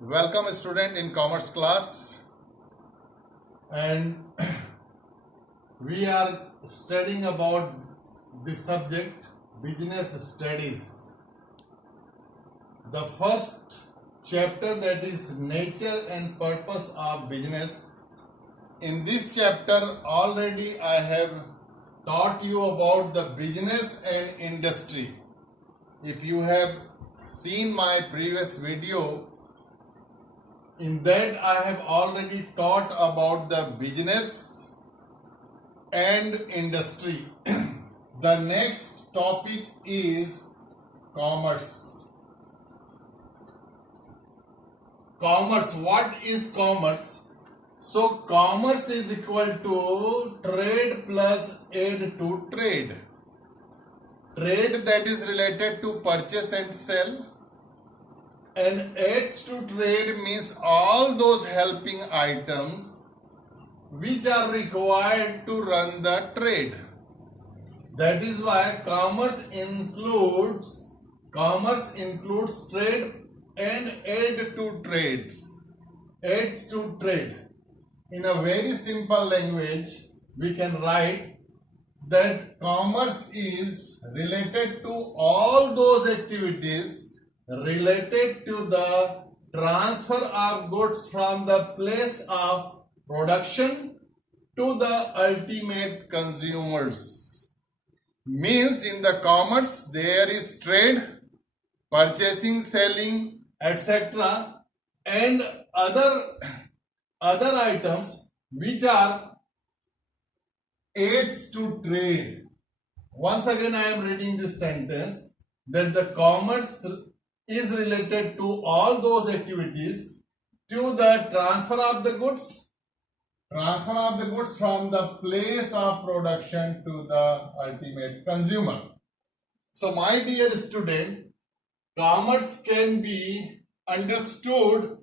Welcome student in commerce class, and we are studying about the subject business studies. The first chapter, that is nature and purpose of business. In this chapter already I have taught you about the business and industry. If you have seen my previous video, in that I have already taught about the business and industry. The next topic is commerce. Commerce, what is commerce? So commerce is equal to trade plus aid to trade. Trade, that is related to purchase and sell, and aids to trade means all those helping items which are required to run the trade. That is why commerce includes trade and aid to trades. Aids to trade. In a very simple language, we can write that commerce is related to all those activities related to the transfer of goods from the place of production to the ultimate consumers. Means in the commerce there is trade, purchasing, selling, etc. and other items which are aids to trade. Once again I am reading this sentence, that the commerce is related to all those activities to the transfer of the goods from the place of production to the ultimate consumer. So my dear student, commerce can be understood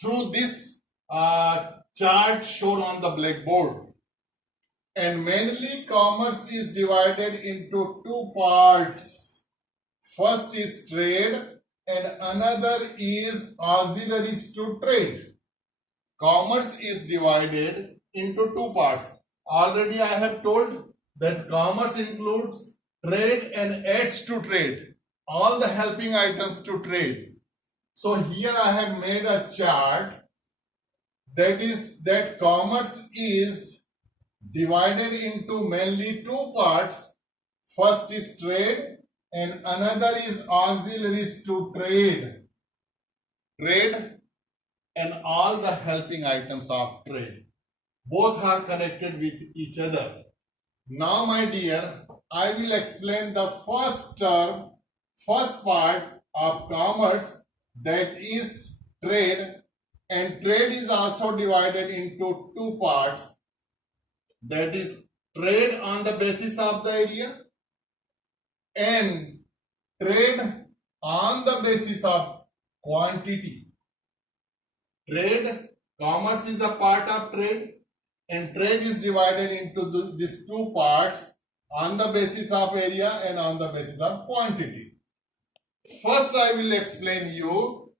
through this chart shown on the blackboard. And mainly commerce is divided into two parts. First is trade and another is auxiliaries to trade. Commerce is divided into two parts. Already I have told that commerce includes trade and aids to trade, all the helping items to trade. So here I have made a chart that commerce is divided into mainly two parts. First is trade and another is auxiliaries to trade. Trade and all the helping items of trade. Both are connected with each other. Now my dear, I will explain the first part of commerce, that is trade, and trade is also divided into two parts. That is trade on the basis of the area and trade on the basis of quantity. Trade, commerce is a part of trade, and trade is divided into these two parts, on the basis of area and on the basis of quantity. First I will explain you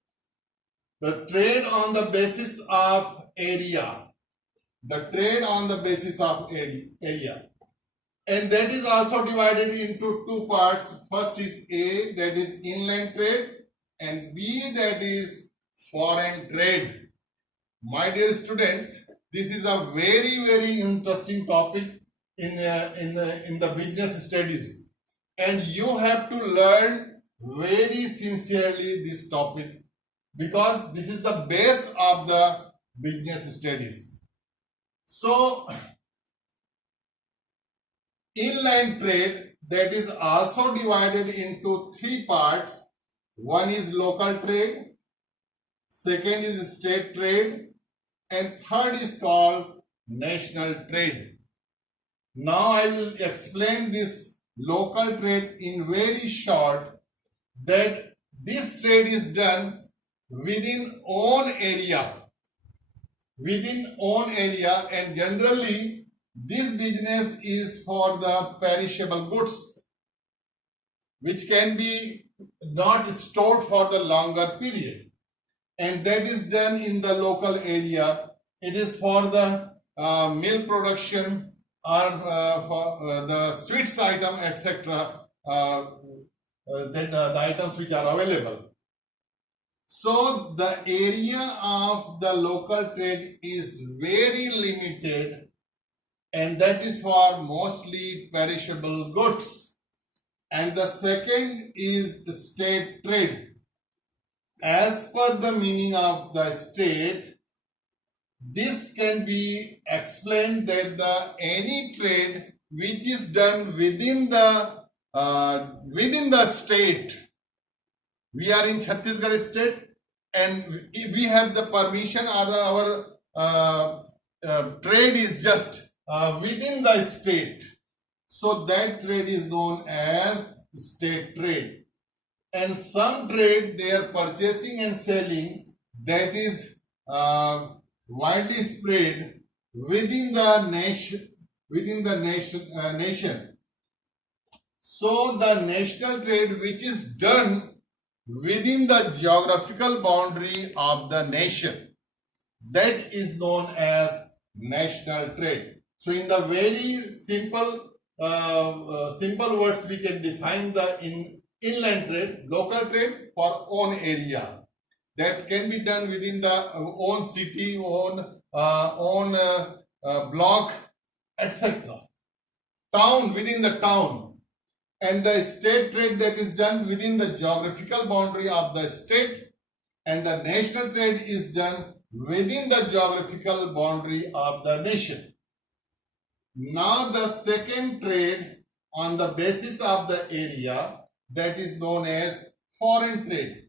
the trade on the basis of area. The trade on the basis of area, and that is also divided into two parts. First is A, that is inland trade, and B, that is foreign trade. My dear students, this is a very interesting topic in the business studies, and you have to learn very sincerely this topic, because this is the base of the business studies. So inland trade, that is also divided into three parts. One is local trade, second is state trade, and third is called national trade. Now I will explain this local trade in very short, that this trade is done within own area, and generally this business is for the perishable goods, which can be not stored for the longer period. and that is done in the local area. It is for the milk production or for the sweets item, etc. The items which are available. So the area of the local trade is very limited, and that is for mostly perishable goods. And the second is the state trade. As per the meaning of the state, this can be explained that any trade which is done within the state. We are in Chhattisgarh state, and we have the permission, or our trade is just within the state. So that trade is known as state trade. And some trade, they are purchasing and selling, that is widely spread within the nation. So the national trade which is done within the geographical boundary of the nation, that is known as national trade. So in the very simple words, we can define the inland trade, local trade for own area, that can be done within the own city, own block, etc. Town, within the town. And the state trade that is done within the geographical boundary of the state, and the national trade is done within the geographical boundary of the nation. Now the second trade on the basis of the area, that is known as foreign trade.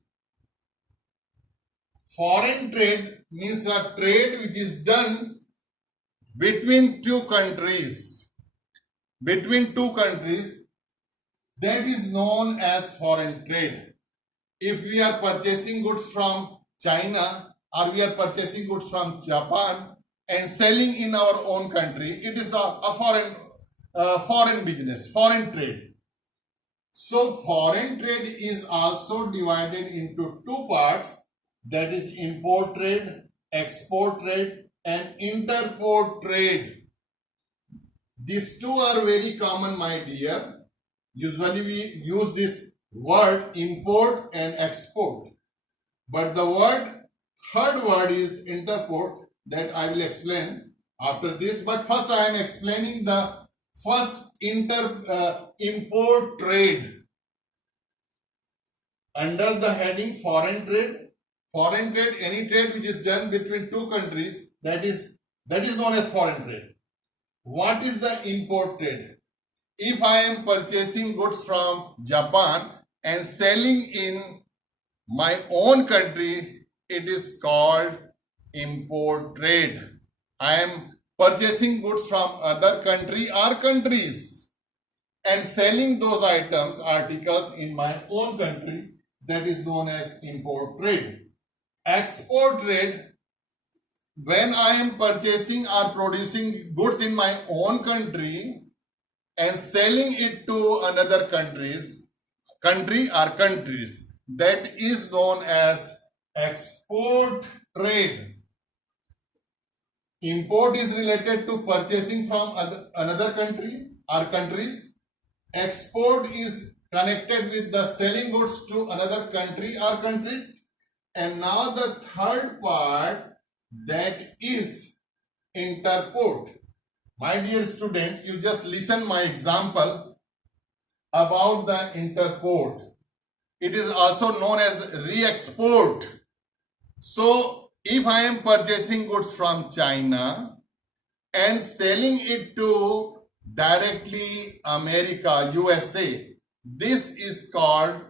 Foreign trade means a trade which is done between two countries. That is known as foreign trade. If we are purchasing goods from China, or we are purchasing goods from Japan and selling in our own country, it is a foreign business, foreign trade. So foreign trade is also divided into two parts, that is import trade, export trade, and interport trade. These two are very common, my dear. Usually we use this word import and export, but the third word is interport, that I will explain after this. But first I am explaining the first import trade under the heading foreign trade. Foreign trade, any trade which is done between two countries, that is known as foreign trade. What is the import trade? If I am purchasing goods from Japan and selling in my own country, it is called import trade. I am purchasing goods from other country or countries and selling those articles in my own country, that is known as import trade. Export trade, when I am purchasing or producing goods in my own country and selling it to another country or countries, that is known as export trade. Import is related to purchasing from another country or countries. Export is connected with the selling goods to another country or countries. And now the third part, that is interport. My dear student, you just listen my example about the interport. It is also known as re-export. So if I am purchasing goods from China and selling it to directly America, USA, this is called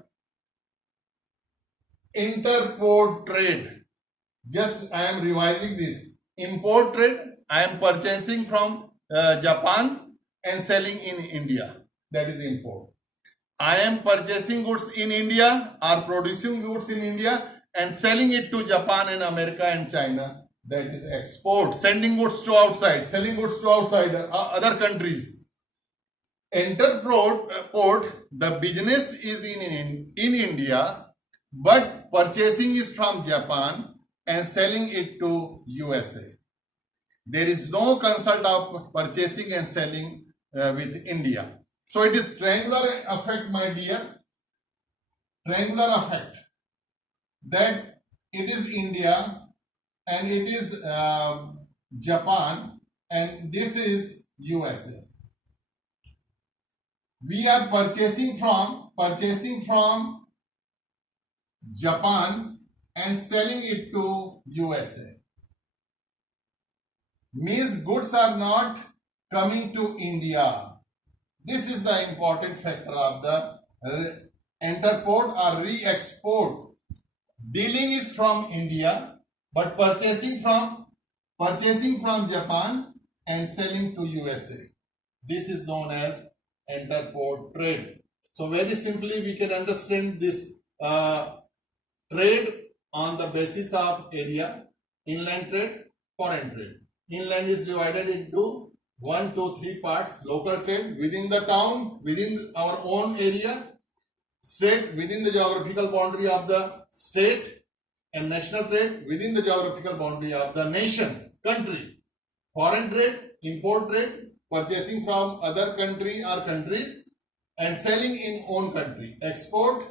interport trade. Just I am revising this. Import trade, I am purchasing from Japan and selling in India, that is import. I am purchasing goods in India or producing goods in India and selling it to Japan and America and China, that is export. Sending goods to outside, selling goods to outside other countries. Interport, the business is in India, but but purchasing is from Japan and selling it to USA. There is no consult of purchasing and selling with India. So it is triangular effect, my dear. Triangular effect. That it is India and it is Japan and this is USA. We are purchasing from Japan and selling it to USA. Means goods are not coming to India. This is the important factor of the interport or re-export. Dealing is from India, but purchasing from Japan and selling to USA. This is known as interport trade. So very simply we can understand this trade on the basis of area: inland trade, foreign trade. Inland is divided into 1, 2, 3 parts: local trade within the town, within our own area; state, within the geographical boundary of the state; and national trade within the geographical boundary of the nation, country. Foreign trade, import trade, purchasing from other country or countries and selling in own country. Export,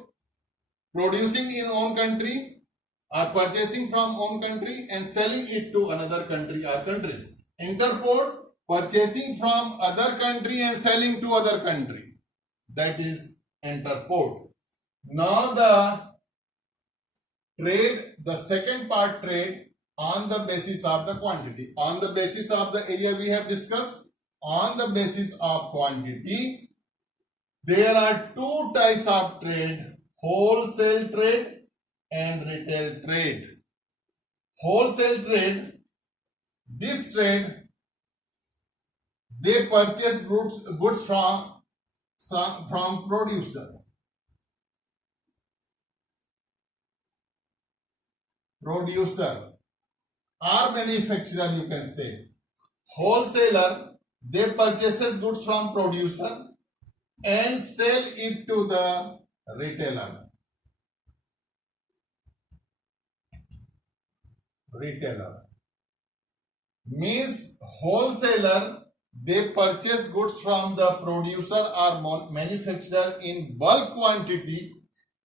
producing in own country or purchasing from own country and selling it to another country or countries. Interport, purchasing from other country and selling to other country. That is interport. Now the trade, the second part, trade on the basis of the quantity. On the basis of the area we have discussed. On the basis of quantity, there are two types of trade: wholesale trade and retail trade. Wholesale trade, this trade, they purchase goods from producer. Or manufacturer, you can say. Wholesaler, they purchases goods from producer and sell it to the retailer. Means wholesaler, they purchase goods from the producer or manufacturer in bulk quantity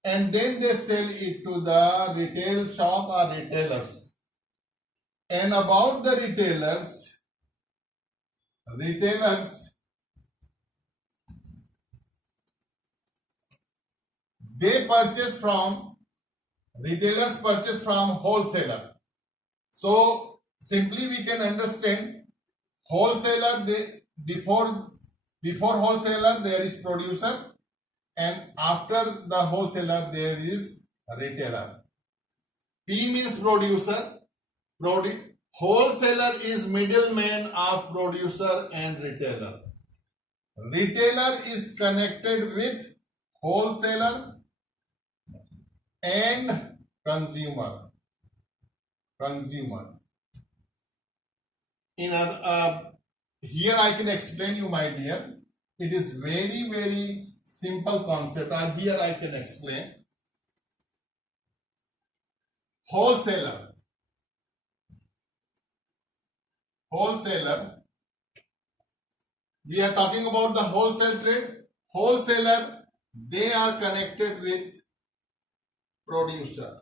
and then they sell it to the retail shop or retailers. And about the retailers, they purchase from, retailers purchase from wholesaler. So simply we can understand, wholesaler, before wholesaler there is producer and after the wholesaler there is retailer. P means producer. Wholesaler is middleman of producer and retailer. Retailer is connected with wholesaler and consumer. Here I can explain you, my dear. It is very, very simple concept, and here I can explain. Wholesaler, we are talking about the wholesale trade. Wholesaler, they are connected with producer,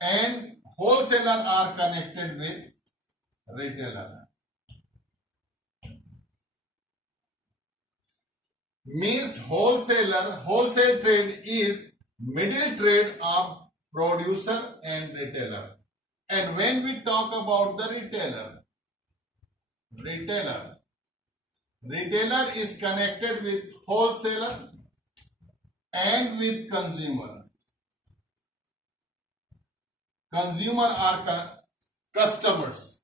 and wholesaler are connected with retailer. Means wholesale trade is middle trade of producer and retailer. And when we talk about the retailer is connected with wholesaler and with consumer. Consumer are customers.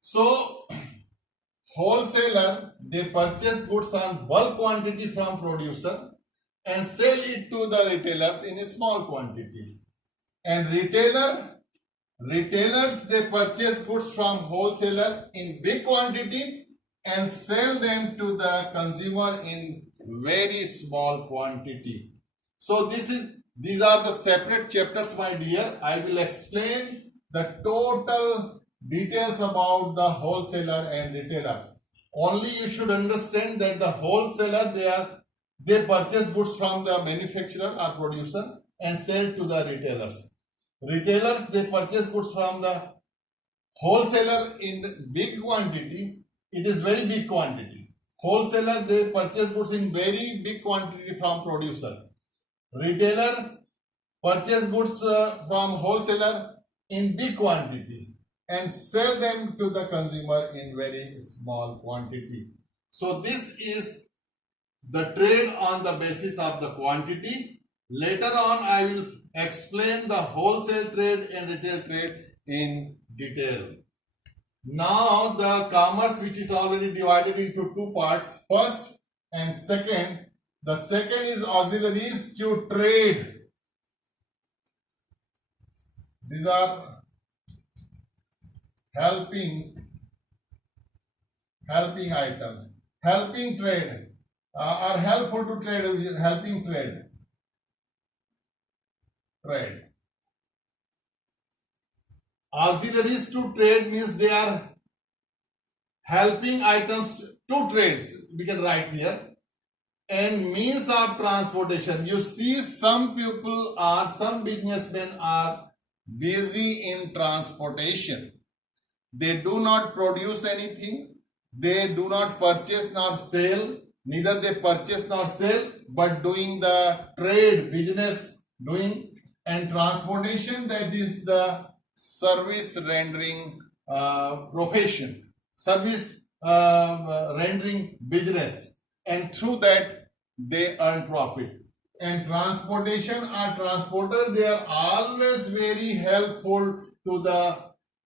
So wholesaler, they purchase goods on bulk quantity from producer and sell it to the retailers in a small quantity. And retailers, they purchase goods from wholesaler in big quantity and sell them to the consumer in very small quantity. So these are the separate chapters, my dear. I will explain the total details about the wholesaler and retailer. Only you should understand that the wholesaler, they purchase goods from the manufacturer or producer and sell to the retailers. Retailers, they purchase goods from the wholesaler in big quantity. It is very big quantity. Wholesaler, they purchase goods in very big quantity from producer. Retailers purchase goods from wholesaler in big quantity and sell them to the consumer in very small quantity. So this is the trade on the basis of the quantity. Later on, I will explain the wholesale trade and retail trade in detail. Now the commerce, which is already divided into two parts, first and second. The second is auxiliaries to trade. These are helping items, helping trade, are helpful to trade, helping trade. Auxiliaries to trade means they are helping items to trades. We can write here. And means of transportation. You see, some businessmen are busy in transportation. They do not produce anything. They do not purchase nor sell. Neither they purchase nor sell, but doing the trade, business doing, and transportation, that is the service rendering profession, service rendering business, and through that they earn profit. And transportation or transporter, they are always very helpful to the,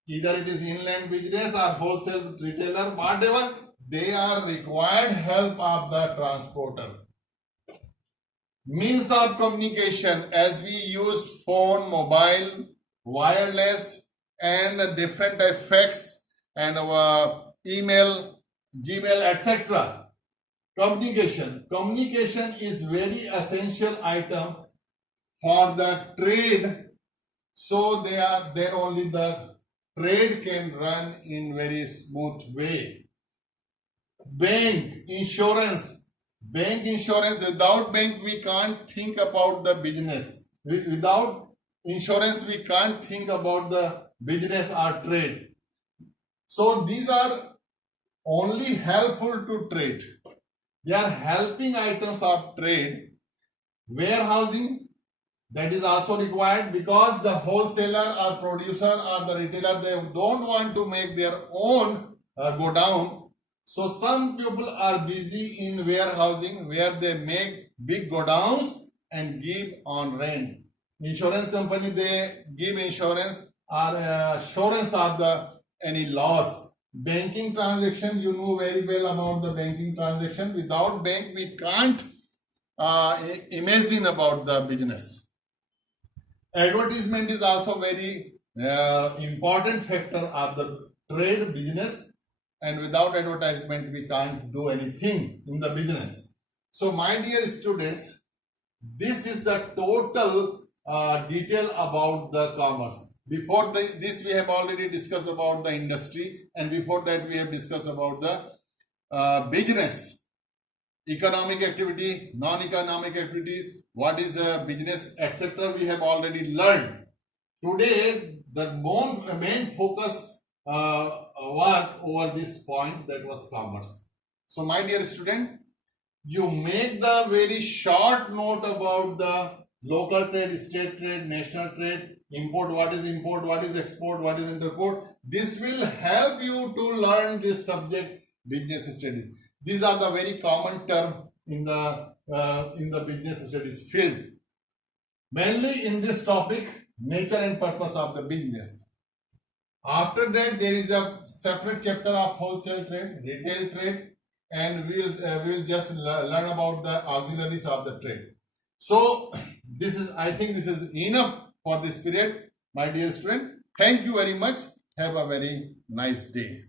either it is inland business or wholesale retailer, whatever, they are required help of the transporter. Means of communication, as we use phone, mobile, wireless, and different effects, and email, Gmail, etc. Communication is very essential item for the trade. So they are there, only the trade can run in very smooth way. Bank, insurance. Without bank we can't think about the business. Without insurance we can't think about the business or trade. So these are only helpful to trade. They are helping items of trade. Warehousing, that is also required, because the wholesaler or producer or the retailer, they don't want to make their own go down. So some people are busy in warehousing, where they make big godowns and give on rent. Insurance company, they give insurance or assurance of the any loss. Banking transaction, you know very well about the banking transaction. Without bank, we can't imagine about the business. Advertisement is also very important factor of the trade business, and without advertisement, we can't do anything in the business. So my dear students, this is the total detail about the commerce. Before this, we have already discussed about the industry, and before that we have discussed about the business, economic activity, non-economic activity, what is a business, etc. We have already learned. Today, the main focus was over this point, that was commerce. So my dear student, you make the very short note about the local trade, state trade, national trade, import, what is export, what is interport. This will help you to learn this subject, business studies. These are the very common term in the business studies field. Mainly in this topic, nature and purpose of the business. After that, there is a separate chapter of wholesale trade, retail trade, and we'll just learn about the auxiliaries of the trade. So I think this is enough for this period, my dear student. Thank you very much. Have a very nice day.